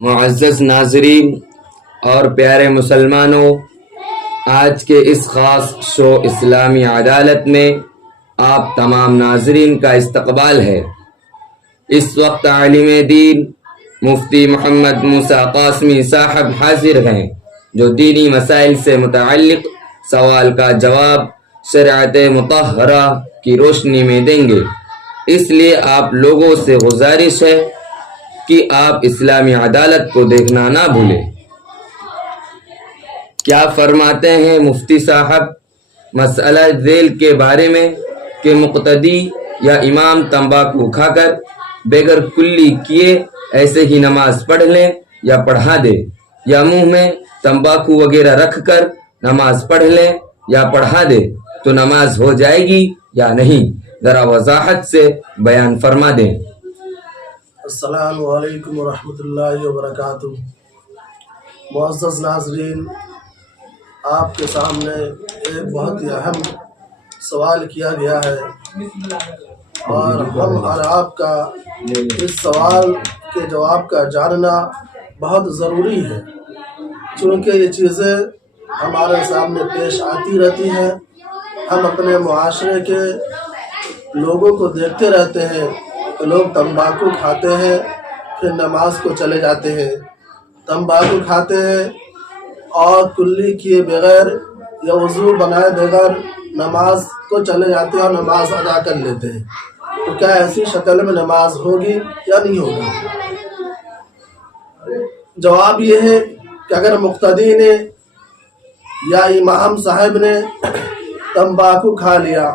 معزز ناظرین اور پیارے مسلمانوں، آج کے اس خاص شو اسلامی عدالت میں آپ تمام ناظرین کا استقبال ہے۔ اس وقت عالم دین مفتی محمد موسیٰ قاسمی صاحب حاضر ہیں، جو دینی مسائل سے متعلق سوال کا جواب شریعت مطہرہ کی روشنی میں دیں گے۔ اس لیے آپ لوگوں سے گزارش ہے کہ آپ اسلامی عدالت کو دیکھنا نہ بھولیں۔ کیا فرماتے ہیں مفتی صاحب مسئلہ ذیل کے بارے میں کہ مقتدی یا امام تمباکو کھا کر بغیر کلی کیے ایسے ہی نماز پڑھ لیں یا پڑھا دے، یا منہ میں تمباکو وغیرہ رکھ کر نماز پڑھ لیں یا پڑھا دے تو نماز ہو جائے گی یا نہیں؟ ذرا وضاحت سے بیان فرما دیں۔ السلام علیکم ورحمۃ اللہ وبرکاتہ۔ معزز ناظرین، آپ کے سامنے ایک بہت ہی اہم سوال کیا گیا ہے، اور ہم اور آپ کا اس سوال کے جواب کا جاننا بہت ضروری ہے، چونکہ یہ چیزیں ہمارے سامنے پیش آتی رہتی ہیں۔ ہم اپنے معاشرے کے لوگوں کو دیکھتے رہتے ہیں کہ لوگ تمباکو کھاتے ہیں، پھر نماز کو چلے جاتے ہیں، تمباکو کھاتے ہیں اور کلی کیے بغیر یا وضو بنائے بغیر نماز کو چلے جاتے ہیں اور نماز ادا کر لیتے ہیں۔ تو کیا ایسی شکل میں نماز ہوگی یا نہیں ہوگی؟ جواب یہ ہے کہ اگر مقتدی نے یا امام صاحب نے تمباکو کھا لیا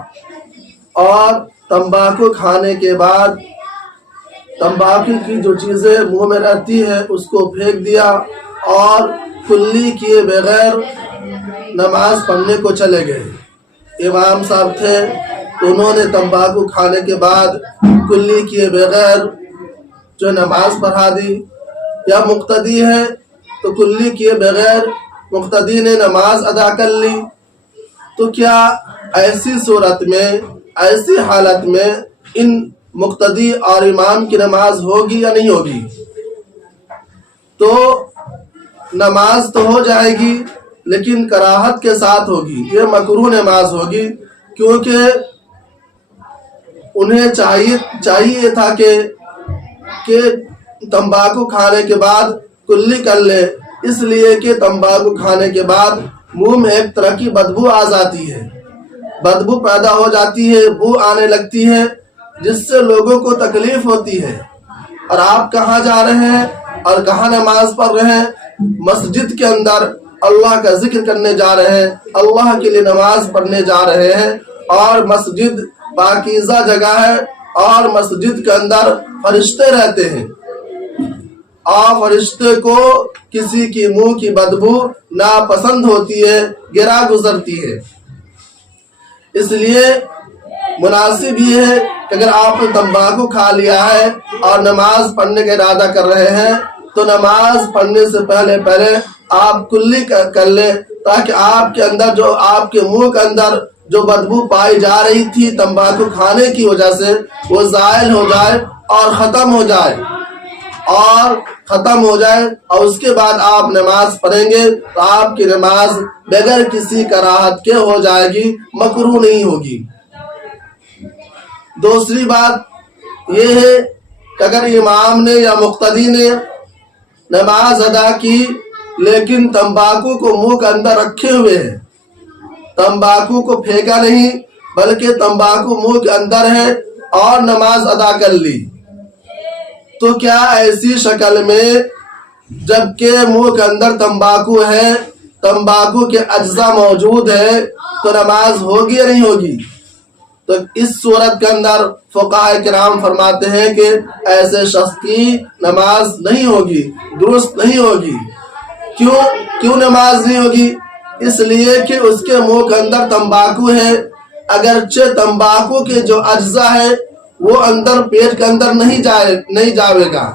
اور تمباکو کھانے کے بعد تمباکو کی جو چیزیں منہ میں رہتی ہے اس کو پھینک دیا اور کلی کیے بغیر نماز پڑھنے کو چلے گئے۔ امام صاحب تھے تو انہوں نے تمباکو کھانے کے بعد کلی کیے بغیر جو نماز پڑھا دی، یا مقتدی ہے تو کلی کیے بغیر مقتدی نے نماز ادا کر لی، تو کیا ایسی صورت میں، ایسی حالت میں ان مقتدی اور امام کی نماز ہوگی یا نہیں ہوگی؟ تو نماز تو ہو جائے گی، لیکن کراہت کے ساتھ ہوگی، یہ مکروہ نماز ہوگی، کیونکہ انہیں چاہیے تھا کہ تمباکو کھانے کے بعد کلی کر لے، اس لیے کہ تمباکو کھانے کے بعد منہ میں ایک طرح کی بدبو آ جاتی ہے، بدبو پیدا ہو جاتی ہے، بو آنے لگتی ہے، جس سے لوگوں کو تکلیف ہوتی ہے۔ اور آپ کہاں جا رہے ہیں اور کہاں نماز پڑھ رہے ہیں؟ مسجد کے اندر اللہ کا ذکر کرنے جا رہے ہیں، اللہ کے لیے نماز پڑھنے جا رہے ہیں، اور مسجد پاکیزہ جگہ ہے اور مسجد کے اندر فرشتے رہتے ہیں، اور فرشتے کو کسی کی منہ کی بدبو ناپسند ہوتی ہے، گرا گزرتی ہے۔ اس لیے مناسب یہ ہے کہ اگر آپ نے تمباکو کھا لیا ہے اور نماز پڑھنے کا ارادہ کر رہے ہیں تو نماز پڑھنے سے پہلے آپ کلی کر لیں، تاکہ آپ کے اندر جو آپ کے منہ کے اندر جو بدبو پائی جا رہی تھی تمباکو کھانے کی وجہ سے وہ زائل ہو جائے اور ختم ہو جائے، اور اس کے بعد آپ نماز پڑھیں گے تو آپ کی نماز بغیر کسی کراہت کے ہو جائے گی، مکروہ نہیں ہوگی۔ دوسری بات یہ ہے کہ اگر امام نے یا مقتدی نے نماز ادا کی لیکن تمباکو کو منہ کے اندر رکھے ہوئے ہیں، تمباکو کو پھینکا نہیں بلکہ تمباکو منہ کے اندر ہے اور نماز ادا کر لی، تو کیا ایسی شکل میں جبکہ منہ کے اندر تمباکو ہے، تمباکو کے اجزاء موجود ہے، تو نماز ہوگی یا نہیں ہوگی؟ تو اس صورت کے اندر فقہاء کرام فرماتے ہیں کہ ایسے شخص کی نماز نہیں ہوگی، درست نہیں ہوگی۔ کیوں نماز نہیں ہوگی؟ اس لیے کہ اس کے منہ کے اندر تمباکو ہے، اگرچہ تمباکو کے جو اجزاء ہے وہ اندر پیٹ کے اندر نہیں جاوے گا،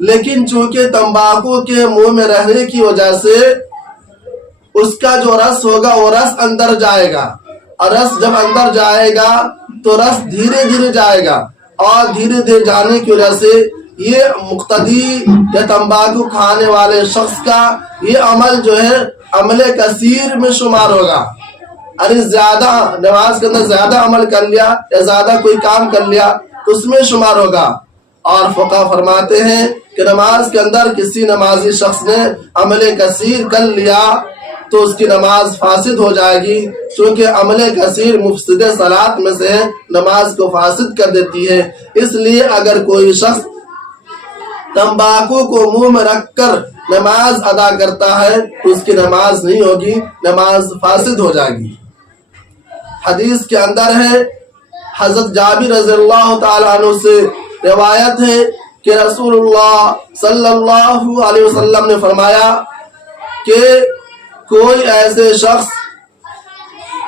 لیکن چونکہ تمباکو کے منہ میں رہنے کی وجہ سے اس کا جو رس ہوگا وہ رس اندر جائے گا، اور رس جب اندر جائے گا تو رس دھیرے دھیرے جائے گا، اور دھیرے دھیرے جانے کی وجہ سے یہ مقتدی یا تمباکو کھانے والے شخص کا یہ عمل جو ہے عمل کثیر میں شمار ہوگا. یعنی زیادہ نماز کے اندر زیادہ عمل کر لیا یا زیادہ کوئی کام کر لیا تو اس میں شمار ہوگا. اور فقہ فرماتے ہیں کہ نماز کے اندر کسی نمازی شخص نے عمل کثیر کر لیا تو اس کی نماز فاسد ہو جائے گی، چونکہ عمل کثیر مفسد صلاۃ میں سے نماز کو فاسد کر دیتی ہے. اس لیے اگر کوئی شخص تمباکو کو منہ میں رکھ کر نماز ادا کرتا ہے تو اس کی نماز نہیں ہوگی، نماز فاسد ہو جائے گی. حدیث کے اندر ہے، حضرت جابر رضی اللہ تعالیٰ عنہ سے روایت ہے کہ رسول اللہ صلی اللہ علیہ وسلم نے فرمایا کہ کوئی ایسے شخص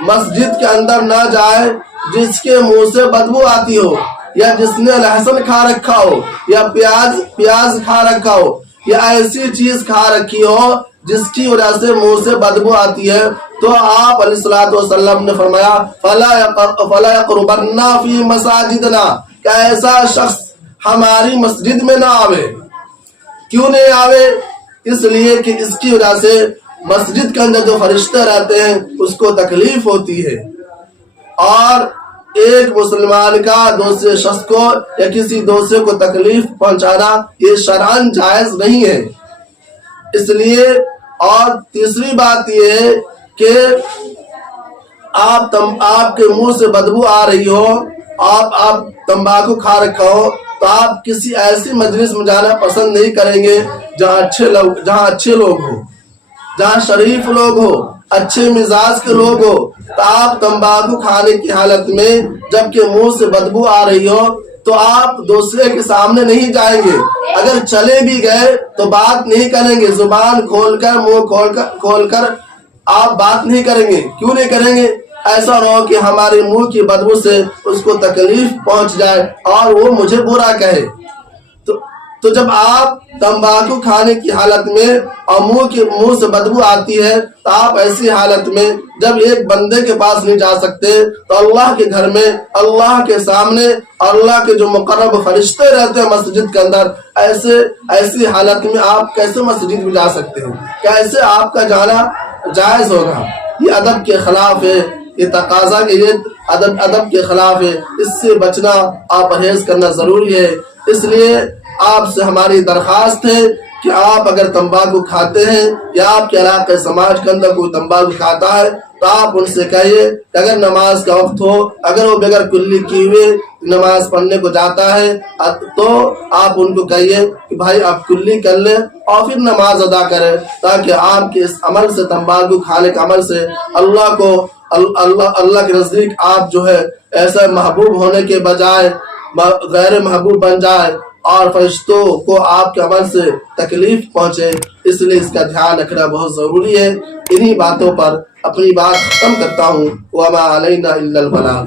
مسجد کے اندر نہ جائے جس کے منہ سے بدبو آتی ہو، یا جس نے لہسن کھا رکھا ہو، یا پیاز کھا رکھا ہو، یا ایسی چیز کھا رکھی ہو جس کی وجہ سے منہ سے بدبو آتی ہے. تو آپ علیہ الصلوۃ والسلام نے فرمایا فلا يقربن فی مساجدنا، کہ ایسا شخص ہماری مسجد میں نہ آوے. کیوں نہیں آوے؟ اس لیے کہ اس کی وجہ سے مسجد کے اندر جو فرشتے رہتے ہیں اس کو تکلیف ہوتی ہے، اور ایک مسلمان کا دوسرے شخص کو یا کسی دوسرے کو تکلیف پہنچانا یہ شرعاً جائز نہیں ہے. اس لیے اور تیسری بات یہ ہے کہ آپ کے منہ سے بدبو آ رہی ہو، آپ تمباکو کھا رکھا ہو، تو آپ کسی ایسی مجلس میں جانا پسند نہیں کریں گے جہاں اچھے لوگ ہو، جہاں شریف لوگ ہو، اچھے مزاج کے لوگ ہو. تو آپ تمباکو کھانے کی حالت میں جبکہ منہ سے بدبو آ رہی ہو تو آپ دوسرے کے سامنے نہیں جائیں گے. اگر چلے بھی گئے تو بات نہیں کریں گے، زبان کھول کر منہ کھول کر آپ بات نہیں کریں گے. کیوں نہیں کریں گے؟ ایسا نہ ہو کہ ہمارے منہ کی بدبو سے اس کو تکلیف پہنچ جائے اور وہ مجھے برا کہے. تو جب آپ تمباکو کھانے کی حالت میں اور منہ سے بدبو آتی ہے تو آپ ایسی حالت میں جب ایک بندے کے پاس نہیں جا سکتے تو اللہ کے گھر میں، اللہ کے سامنے، اللہ کے جو مقرب فرشتے رہتے ہیں مسجد کے اندر، ایسی حالت میں آپ کیسے مسجد میں جا سکتے ہیں؟ کیسے آپ کا جانا جائز ہوگا؟ یہ ادب کے خلاف ہے، یہ تقاضا کہ یہ ادب کے خلاف ہے. اس سے بچنا اور پرہیز کرنا ضروری ہے. اس لیے آپ سے ہماری درخواست ہے کہ آپ اگر تمباکو کھاتے ہیں یا آپ کے علاقے سماج کے اندر کوئی تمباکو کھاتا ہے تو آپ ان سے کہیے کہ اگر نماز کا وقت ہو، اگر وہ بغیر کلی کیے ہوئے نماز پڑھنے کو جاتا ہے تو آپ ان کو کہیے کہ بھائی آپ کلی کر لیں اور پھر نماز ادا کریں، تاکہ آپ کے اس عمل سے، تمباکو کھانے کے عمل سے اللہ کے نزدیک آپ جو ہے ایسا محبوب ہونے کے بجائے غیر محبوب بن جائے اور فرشتوں کو آپ کے عمل سے تکلیف پہنچے. اس لیے اس کا دھیان رکھنا بہت ضروری ہے. انہی باتوں پر اپنی بات ختم کرتا ہوں. وما علینا الا البلاغ.